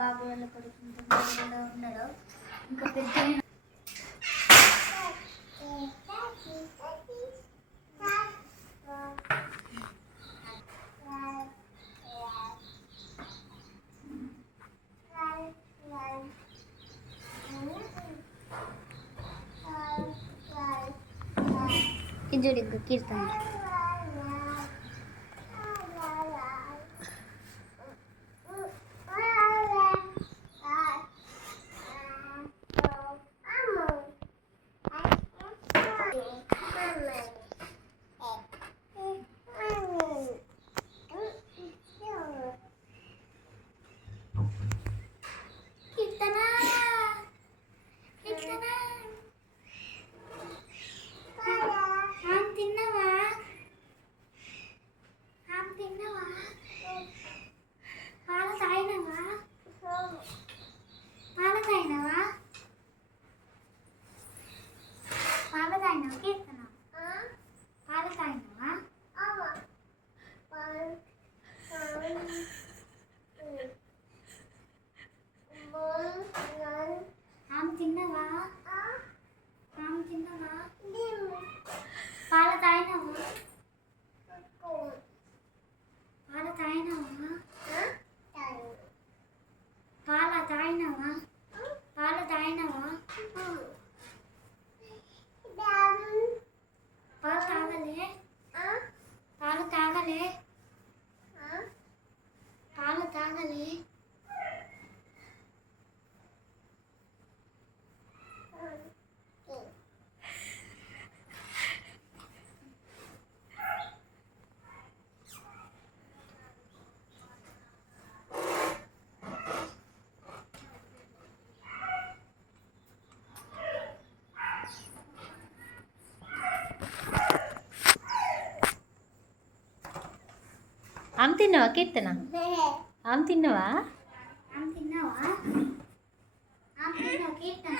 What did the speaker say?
బాబు వాళ్ళ పడుకుంటున్నాడు ఉన్నాడు ఇంకా పెద్ద ఇది చూడు ఇంకా కీర్తన కీర్తన ఆమె తిన్నావా కీర్తన? ఆమె తిన్నావా? ఆమె తిన్నావా? ఆమె తిన్నావా కీర్తన?